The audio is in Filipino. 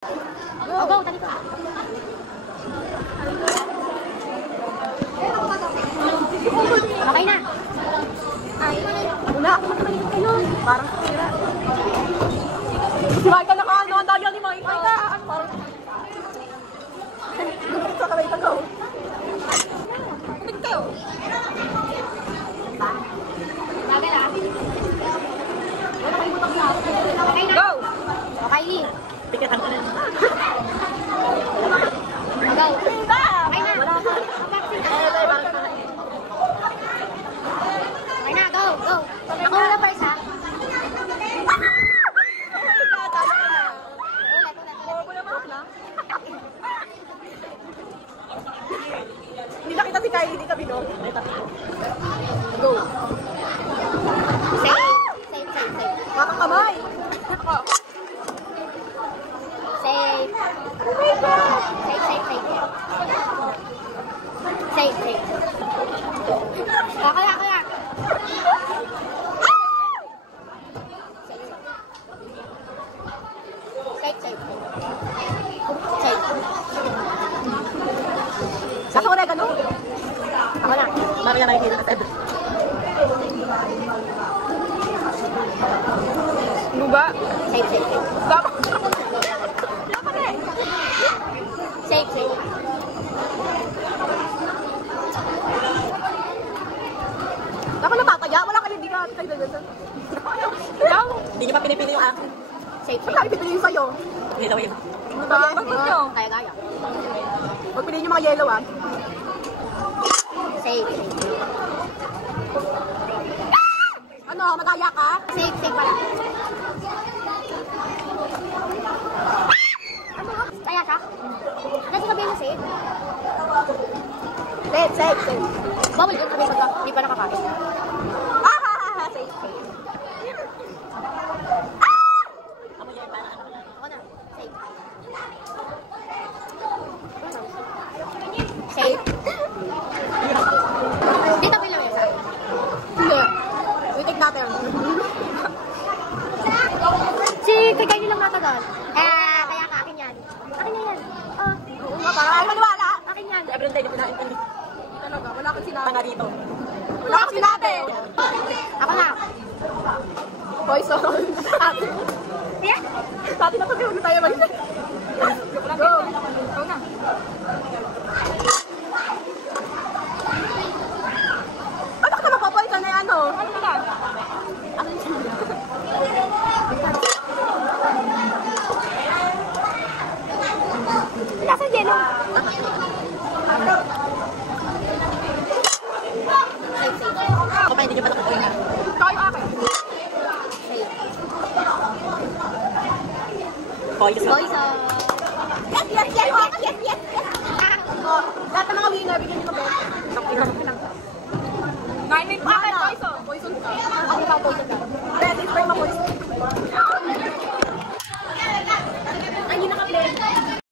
Go, go, dali ka. Okay na. Wala, matagalin kayo. Parang sira. Si Micah na ano, ang daya ni Micah. Parang... Sa kamay ka, go. Pagod kayo. Bagal ah. Wala kayo butang na. Okay na. Go! Okay, Lee. Tikitan ko na. Go. Okay na. Wala pa. Okay na, go, go. Ako wala first ha. Hindi nakita si Kylie, hindi kami no? Go! Safe, safe, safe, safe. Makakamay! Safe. Oh my God! Safe, safe, safe. Safe, safe. Okay na, okay na. Safe, safe, safe. Safe. Saka ko na gano'n? Ako na. Maria na yung natin. Luba? Safe, safe, safe. Dapat. Dapat eh. Safe, safe. Dapat napataya. Wala ka hindi ka tayo gano'n. Hindi niyo pa pinipili yung akin. Safe, Ba't safe. kami pipili yung sa'yo? Hindi daw yun. Diba? Ba't nyo? Kaya-kaya. Huwag piliin yung mga yellow ah. Safe, safe. Ano? Madaya ka? Safe, safe pala. Kaya siya? Nasa sabihin mo safe? Safe, safe, safe. Bawal yun sabihin pagka di pa nakakain. Ah, ha, ha, ha. Safe, safe. Ako na. Safe. Safe. Di tabi lang yun sa akin. Hindi. Retake natin. Si kagay nilang matagal. Kaya ka akin yan. Akin na yan. Oo nga, parang ay maniwala. Akin yan. Every day, pinain ko. Talaga, wala kang sinabi. Tanga dito. Wala kang sinabi. Ako na. Poison. Yeah? Dati na pag-iwan tayo mag-isa. Go. Ikaw na. Ano ka na mapapoison na ano? Ano na? Nasa yelo. Safe, safe. Ako pa, hindi niyo pa nakukuha. Ikaw yung akin. Safe. Poison. Poison. Yes, yes, yes, yes, yes, yes, yes. Oh, lahat ng mga winner, bigyan niyo ng best. Nine pa akin, poison. Poison ka. Ako pa poison ka. Ready, spray mo poison.